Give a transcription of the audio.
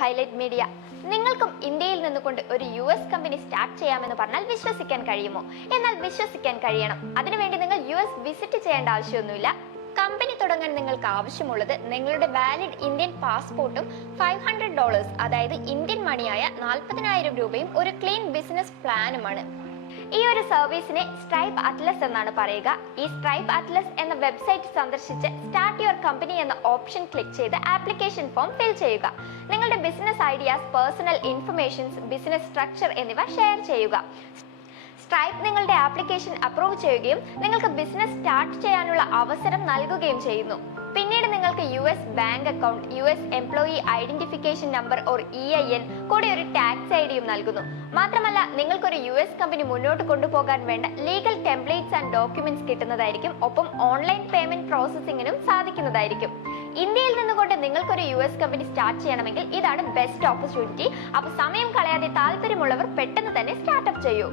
Highlight media നിങ്ങൾക്കും ഇന്ത്യയിൽ നിന്നുകൊണ്ട് ഒരു യു എസ് കമ്പനി സ്റ്റാർട്ട് ചെയ്യാമെന്ന് പറഞ്ഞാൽ വിശ്വസിക്കാൻ കഴിയുമോ? എന്നാൽ വിശ്വസിക്കാൻ കഴിയണം. അതിനുവേണ്ടി നിങ്ങൾ യു എസ് വിസിറ്റ് ചെയ്യേണ്ട ആവശ്യമൊന്നുമില്ല. കമ്പനി തുടങ്ങാൻ നിങ്ങൾക്ക് ആവശ്യമുള്ളത് നിങ്ങളുടെ വാലിഡ് ഇന്ത്യൻ പാസ്പോർട്ടും ഫൈവ് ഹൺഡ്രഡ് ഡോളേഴ്സ് അതായത് ഇന്ത്യൻ മണിയായ നാൽപ്പതിനായിരം രൂപയും ഒരു ക്ലീൻ ബിസിനസ് പ്ലാനുമാണ് ഈ ഒരു സർവീസിനെ സ്ട്രൈപ്പ് അറ്റ്ലസ് എന്നാണ് പറയുക. ഈ സ്ട്രൈപ്പ് അറ്റ്ലസ് എന്ന വെബ്സൈറ്റ് സന്ദർശിച്ച് സ്റ്റാർട്ട് യുവർ കമ്പനി എന്ന ഓപ്ഷൻ ക്ലിക്ക് ചെയ്ത് ആപ്ലിക്കേഷൻ ഫോം ഫിൽ ചെയ്യുക. നിങ്ങളുടെ business ideas personal informations business structure എന്നിവ ഷെയർ ചെയ്യുക. സ്ട്രൈപ്പ് നിങ്ങളുടെ ആപ്ലിക്കേഷൻ അപ്രൂവ് ചെയ്യുകയും നിങ്ങൾക്ക് ബിസിനസ് സ്റ്റാർട്ട് ചെയ്യാനുള്ള അവസരം നൽകുകയും ചെയ്യുന്നു. പിന്നീട് നിങ്ങൾക്ക് U S bank account U S employee identification number or E I N കൂടെ ഒരു ടാക്സ് ഐ ഡിയും നൽകുന്നു. മാത്രമല്ല നിങ്ങൾക്കൊരു യു എസ് കമ്പനി മുന്നോട്ട് കൊണ്ടുപോകാൻ വേണ്ട ലീഗൽ ടെംപ്ലേറ്റ്സ് ആൻഡ് ഡോക്യുമെന്റ്സ് കിട്ടുന്നതായിരിക്കും. ഒപ്പം ഓൺലൈൻ പേയ്മെന്റ് പ്രോസസ്സിംഗിനും സാധിക്കുന്നതായിരിക്കും. ഇന്ത്യയിൽ നിന്നുകൊണ്ട് നിങ്ങൾക്കൊരു യു എസ് കമ്പനി സ്റ്റാർട്ട് ചെയ്യണമെങ്കിൽ ഇതാണ് ബെസ്റ്റ് ഓപ്പർച്യൂണിറ്റി അപ്പോൾ സമയം കളയാതെ താല്പര്യമുള്ളവർ പെട്ടെന്ന് തന്നെ സ്റ്റാർട്ടപ്പ് ചെയ്യൂ.